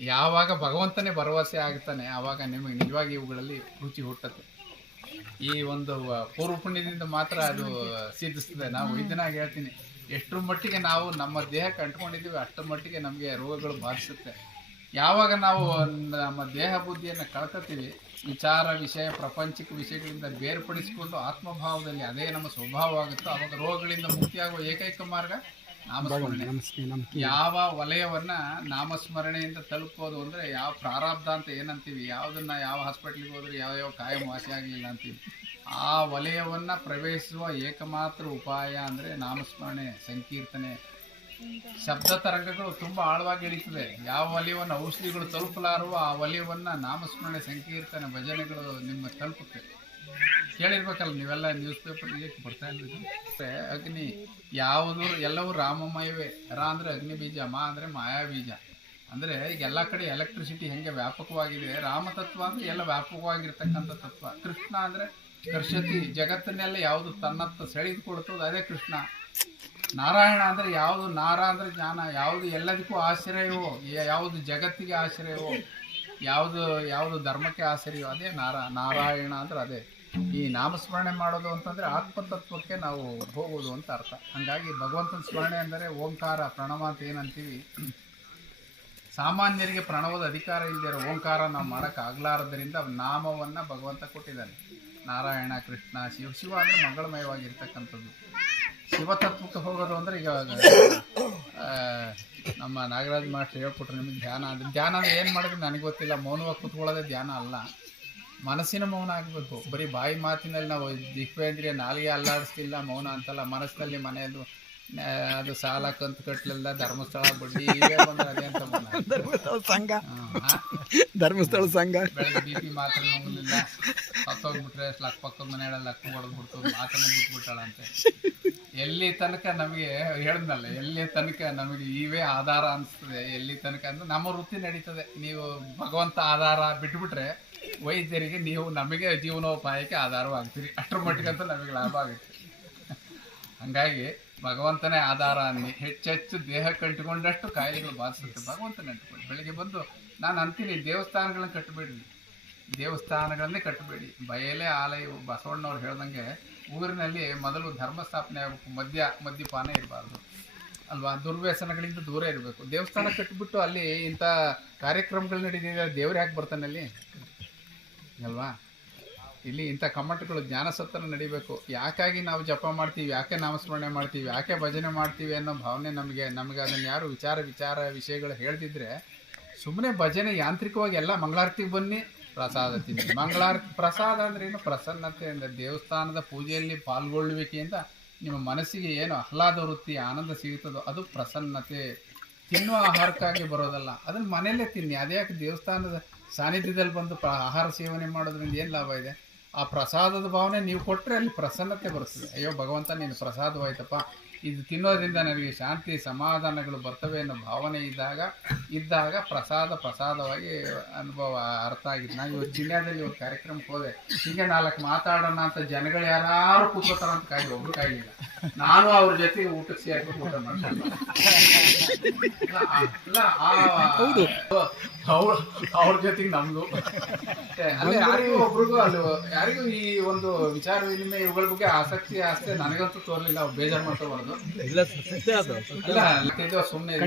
ಯಾವಾಗ ಭಗವಂತನೇ ಭರವಸೆ ಆಗ್ತಾನೆ ಆವಾಗ ನಿಮಗೆ ನಿಜವಾಗಿ ಇವುಗಳಲ್ಲಿ ರುಚಿ ಹುಟ್ಟುತ್ತೆ. ಈ ಒಂದು ಪೂರ್ವ ಪುಣ್ಯದಿಂದ ಮಾತ್ರ ಅದು ಸಿದ್ಧಿಸ್ತದೆ. ನಾವು ಇದನ್ನಾಗಿ ಹೇಳ್ತೀನಿ ಎಷ್ಟು ಮಟ್ಟಿಗೆ ನಾವು ನಮ್ಮ ದೇಹಕ್ಕೆ ಅಂಟ್ಕೊಂಡಿದ್ದೀವಿ ಅಷ್ಟು ಮಟ್ಟಿಗೆ ನಮಗೆ ರೋಗಗಳು ಬಾಧಿಸುತ್ತೆ. ಯಾವಾಗ ನಾವು ನಮ್ಮ ದೇಹ ಬುದ್ಧಿಯನ್ನು ಕಳ್ಕೊತೀವಿ ವಿಚಾರ ವಿಷಯ ಪ್ರಪಂಚಿಕ ವಿಷಯಗಳಿಂದ ಬೇರ್ಪಡಿಸಿಕೊಂಡು ಆತ್ಮಭಾವದಲ್ಲಿ ಅದೇ ನಮ್ಮ ಸ್ವಭಾವ ಆಗುತ್ತೋ, ಅವಾಗ ರೋಗಗಳಿಂದ ಮುಕ್ತಿಯಾಗುವ ಏಕೈಕ ಮಾರ್ಗ ನಾಮಸ್ಮರಣೆ. ಯಾವ ವಲಯವನ್ನ ನಾಮಸ್ಮರಣೆಯಿಂದ ತಲುಪೋದು ಅಂದ್ರೆ ಯಾವ ಪ್ರಾರಬ್ಧ ಅಂತ ಏನಂತೀವಿ ಯಾವ್ದನ್ನ ಯಾವ ಹಾಸ್ಪಿಟ್ಲಿಗೆ ಹೋದ್ರೆ ಯಾವ ಯಾವ ಕಾಯಂ ವಾಸಿ ಆಗಲಿಲ್ಲ ಅಂತೀವಿ. ಆ ವಲಯವನ್ನ ಪ್ರವೇಶಿಸುವ ಏಕಮಾತ್ರ ಉಪಾಯ ಅಂದ್ರೆ ನಾಮಸ್ಮರಣೆ ಸಂಕೀರ್ತನೆ. ಶಬ್ದ ತರಂಗಗಳು ತುಂಬಾ ಆಳವಾಗಿ ಇಳಿತದೆ ಯಾವ ವಲಯವನ್ನು ಔಷಧಿಗಳು ತಲುಪಲಾರುವ ಆ ವಲಯವನ್ನ ನಾಮಸ್ಮರಣೆ ಸಂಕೀರ್ತನೆ ಭಜನೆಗಳು ನಿಮ್ಮ ತಲುಪುತ್ತೆ. ಕೇಳಿರ್ಬೇಕಲ್ಲ, ನೀವೆಲ್ಲ ನ್ಯೂಸ್ ಪೇಪರ್ ಬರ್ತಾ ಇದ್ದೀವಿ ಮತ್ತೆ ಅಗ್ನಿ, ಯಾವುದು, ಎಲ್ಲವೂ ರಾಮಮಯವೇ. ರಾ ಅಂದ್ರೆ ಅಗ್ನಿ ಬೀಜ, ಮಾ ಅಂದ್ರೆ ಮಾಯಾ ಬೀಜ. ಅಂದರೆ ಈಗ ಎಲ್ಲ ಕಡೆ ಎಲೆಕ್ಟ್ರಿಸಿಟಿ ಹೆಂಗೆ ವ್ಯಾಪಕವಾಗಿದೆ? ರಾಮತತ್ವ ಅಂದರೆ ಎಲ್ಲ ವ್ಯಾಪಕವಾಗಿರ್ತಕ್ಕಂಥ ತತ್ವ. ಕೃಷ್ಣ ಅಂದ್ರೆ ಕರ್ಷತಿ. ಜಗತ್ತನ್ನೆಲ್ಲ ಯಾವುದು ತನ್ನತ್ತ ಸೆಳೆದುಕೊಡ್ತದೆ ಅದೇ ಕೃಷ್ಣ. ನಾರಾಯಣ ಅಂದ್ರೆ ಯಾವುದು? ನಾರ ಅಂದ್ರೆ ಜ್ಞಾನ. ಯಾವುದು ಎಲ್ಲದಕ್ಕೂ ಆಶ್ರಯವೋ? ಯಾವುದು ಜಗತ್ತಿಗೆ ಆಶ್ರಯವೋ? ಯಾವುದು ಯಾವುದು ಧರ್ಮಕ್ಕೆ ಆಶ್ರಯವೋ? ಅದೇ ನಾರ. ನಾರಾಯಣ ಅಂದ್ರೆ ಅದೇ. ಈ ನಾಮಸ್ಮರಣೆ ಮಾಡೋದು ಅಂತಂದ್ರೆ ಆತ್ಮತತ್ವಕ್ಕೆ ನಾವು ಹೋಗೋದು ಅಂತ ಅರ್ಥ. ಹಂಗಾಗಿ ಭಗವಂತನ ಸ್ಮರಣೆ ಅಂದರೆ ಓಂಕಾರ, ಪ್ರಣವ ಅಂತ ಏನಂತೀವಿ, ಸಾಮಾನ್ಯರಿಗೆ ಪ್ರಣವದ ಅಧಿಕಾರ ಇರೋ ಓಂಕಾರ ನಾವು ಮಾಡೋಕ್ಕಾಗಲಾರದ್ರಿಂದ ನಾಮವನ್ನು ಭಗವಂತ ಕೊಟ್ಟಿದ್ದಾನೆ. ನಾರಾಯಣ, ಕೃಷ್ಣ, ಶಿವ ಶಿವ ಅಂದರೆ ಮಂಗಳಮಯವಾಗಿರ್ತಕ್ಕಂಥದ್ದು. ಶಿವತತ್ವಕ್ಕೆ ಹೋಗೋದು ಅಂದ್ರೆ ಈಗ ನಮ್ಮ ನಾಗರಾಜ್ ಮಾಸ್ಟರ್ ಹೇಳ್ಕೊಟ್ರು ನಿಮಗೆ ಧ್ಯಾನ. ಅಂದ್ರೆ ಧ್ಯಾನ ಏನು ಮಾಡೋದು ನನಗೆ ಗೊತ್ತಿಲ್ಲ. ಮೌನವಾಗಿ ಕುತ್ಕೊಳ್ಳೋದೇ ಧ್ಯಾನ ಅಲ್ಲ. ಮನಸ್ಸಿನ ಮೌನ ಆಗಬೇಕು. ಬರೀ ಬಾಯಿ ಮಾತಿನಲ್ಲಿ ನಾವು ದಿಕ್ವೇಂದ್ರಿಯ ನಾಲಿಗೆ ಅಲ್ಲಾಡಿಸ್ತಿಲ್ಲ ಮೌನ ಅಂತಲ್ಲ ಮನಸ್ಸಿನಲ್ಲಿ ಮನೆಯದು ಅದು ಸಾಲ ಕಂತು ಕಟ್ಟಲಿಲ್ಲ ಧರ್ಮಸ್ಥಳ ಬಡ್ಡಿ ಇವೇ ಬಂದ್ರೆ ಅದೇ ಅಂತ ಧರ್ಮಸ್ಥಳ ಸಂಘ. ಧರ್ಮಸ್ಥಳ ಸಂಘ. ಬೆಳಗ್ಗೆ ಬಿ ಪಿ ಮಾತ್ರ ನುಂಗಲಿಲ್ಲ ಸತ್ತೋಗ್ಬಿಟ್ರೆ ಲಕ್ ಪಕ್ಕದ ಮನೆಯಲ್ಲ ಲಕ್ ಹೊಡೆದು ಬಿಡ್ತು ಮಾತನ್ನ ಬಿಟ್ಬಿಟ್ಟಾಳಂತೆ ಎಲ್ಲಿ ತನಕ ನಮಗೆ ಹೇಳ್ದಲ್ಲ ಎಲ್ಲಿ ತನಕ ನಮಗೆ ಇವೇ ಆಧಾರ ಅನಿಸ್ತದೆ ಎಲ್ಲಿ ತನಕ ಅಂದ್ರೆ ನಮ್ಮ ವೃತ್ತಿ ನಡೀತದೆ. ನೀವು ಭಗವಂತ ಆಧಾರ ಬಿಟ್ಬಿಟ್ರೆ ವೈದ್ಯರಿಗೆ ನೀವು ನಮಗೆ ಜೀವನೋಪಾಯಕ್ಕೆ ಆಧಾರವಾಗ್ತೀರಿ. ಅಷ್ಟರ ಮಟ್ಟಿಗಂತೂ ನಮಗೆ ಲಾಭ ಆಗುತ್ತೆ. ಹಂಗಾಗಿ ಭಗವಂತನೇ ಆಧಾರ ಅನ್ನಿ. ಹೆಚ್ಚೆಚ್ಚು ದೇಹ ಕಂಟಿಕೊಂಡಷ್ಟು ಕಾಯಿಲೆಗಳು ಬಾಧಿಸುತ್ತೆ. ಭಗವಂತನೇ ಇಟ್ಕೊಳ್ಳಿ ಬೆಳಿಗ್ಗೆ ಬಂದು ನಾನು ಅಂತೀನಿ, ದೇವಸ್ಥಾನಗಳನ್ನ ಕಟ್ಟಬೇಡಿ ದೇವಸ್ಥಾನಗಳನ್ನೇ ಕಟ್ಟಬೇಡಿ ಬಯಲೇ ಆಲಯ, ಬಸವಣ್ಣವ್ರು ಹೇಳ್ದಂಗೆ ಊರಿನಲ್ಲಿ ಮೊದಲು ಧರ್ಮ ಸ್ಥಾಪನೆ ಆಗಬೇಕು. ಮದ್ಯ, ಮದ್ಯಪಾನ ಇರಬಾರ್ದು. ಅಲ್ವಾ? ದುರ್ವ್ಯಸನಗಳಿಂದ ದೂರ ಇರಬೇಕು. ದೇವಸ್ಥಾನ ಕಟ್ಟಿಬಿಟ್ಟು ಅಲ್ಲಿ ಇಂಥ ಕಾರ್ಯಕ್ರಮಗಳು ನಡೀತಿದೆ, ದೇವ್ರು ಯಾಕೆ ಬರ್ತಾನೆ ಅಲ್ಲಿ? ಅಲ್ವಾ? ಇಲ್ಲಿ ಇಂಥ ಕಮ್ಮಟಗಳು ಜ್ಞಾನಸತ್ತರ ನಡಿಬೇಕು. ಯಾಕಾಗಿ ನಾವು ಜಪ ಮಾಡ್ತೀವಿ, ಯಾಕೆ ನಾಮಸ್ಮರಣೆ ಮಾಡ್ತೀವಿ, ಯಾಕೆ ಭಜನೆ ಮಾಡ್ತೀವಿ ಅನ್ನೋ ಭಾವನೆ ನಮಗೆ ನಮಗೆ ಅದನ್ನು ಯಾರು ವಿಚಾರ ವಿಚಾರ ವಿಷಯಗಳು ಹೇಳ್ತಿದ್ರೆ ಸುಮ್ಮನೆ ಭಜನೆ ಯಾಂತ್ರಿಕವಾಗಿ ಎಲ್ಲ ಮಂಗಳಾರತಿಗೆ ಬನ್ನಿ, ಪ್ರಸಾದ ತಿನ್ನಿ. ಮಂಗಳಾರತಿ ಪ್ರಸಾದ ಅಂದ್ರೆ ಏನು? ಅಂದರೆ ದೇವಸ್ಥಾನದ ಪೂಜೆಯಲ್ಲಿ ಪಾಲ್ಗೊಳ್ಳುವಿಕೆಯಿಂದ ನಿಮ್ಮ ಮನಸ್ಸಿಗೆ ಏನು ಆಹ್ಲಾದ, ವೃತ್ತಿ, ಆನಂದ ಸಿಗುತ್ತದೋ ಅದು ಪ್ರಸನ್ನತೆ. ತಿನ್ನುವ ಆಹಾರಕ್ಕಾಗಿ ಬರೋದಲ್ಲ, ಅದನ್ನು ಮನೆಯಲ್ಲೇ ತಿನ್ನಿ. ಅದೇ ಯಾಕೆ ದೇವಸ್ಥಾನದ ಸಾನ್ನಿಧ್ಯದಲ್ಲಿ ಬಂದು ಆಹಾರ ಸೇವನೆ ಮಾಡೋದ್ರಿಂದ ಏನು ಲಾಭ ಇದೆ? ಆ ಪ್ರಸಾದದ ಭಾವನೆ ನೀವು ಕೊಟ್ಟರೆ ಅಲ್ಲಿ ಪ್ರಸನ್ನತೆ ಬರುತ್ತದೆ. ಅಯ್ಯೋ, ಭಗವಂತ ನೀನು ಪ್ರಸಾದವಾಯ್ತಪ್ಪ. ಇದು ತಿನ್ನೋದ್ರಿಂದ ನನಗೆ ಶಾಂತಿ, ಸಮಾಧಾನಗಳು ಬರ್ತವೆ ಅನ್ನೋ ಭಾವನೆ ಇದ್ದಾಗ ಇದ್ದಾಗ ಪ್ರಸಾದ ಪ್ರಸಾದವಾಗಿ ಅನುಭವ ಅರ್ಥ ಆಗಿದೆ. ನಾನು ಇವತ್ತು ಜಿಲ್ಲೆಯಲ್ಲಿ ಒಂದು ಕಾರ್ಯಕ್ರಮಕ್ಕೆ ಹೋದೆ. ಹೀಗೆ ನಾಲ್ಕು ಮಾತಾಡೋಣ ಅಂತ ಜನಗಳು ಯಾರು ಕೂತ್ಕೋತಾರ ಅಂತ ಕಾಯಿ ಒಬ್ರು ಕಾಯಿಲ್ಲ ನಾನು ಅವ್ರ ಜೊತೆ ಊಟಕ್ಕೆ ಸೇರ್ಕೊಂಡು ಊಟ ಮಾಡ್ತೀನಿ ಅವ್ರ ಅವ್ರ ಜೊತೆಗೆ ನಮ್ದು. ಅಲ್ಲಿ ಯಾರಿಗೂ ಒಬ್ರಿಗೂ ಅಲ್ಲಿ ಯಾರಿಗೂ ಈ ಒಂದು ವಿಚಾರ ವಿನಿಮಯ ಇವುಗಳ ಬಗ್ಗೆ ಆಸಕ್ತಿ ಆಸ್ತಿ ನನಗಂತೂ ತೋರ್ಲಿಲ್ಲ ಬೇಜಾರು ಮಾಡ್ಕೋಬಾರ್ದು. ಇಲ್ಲ ಸುಮ್ಮನೆ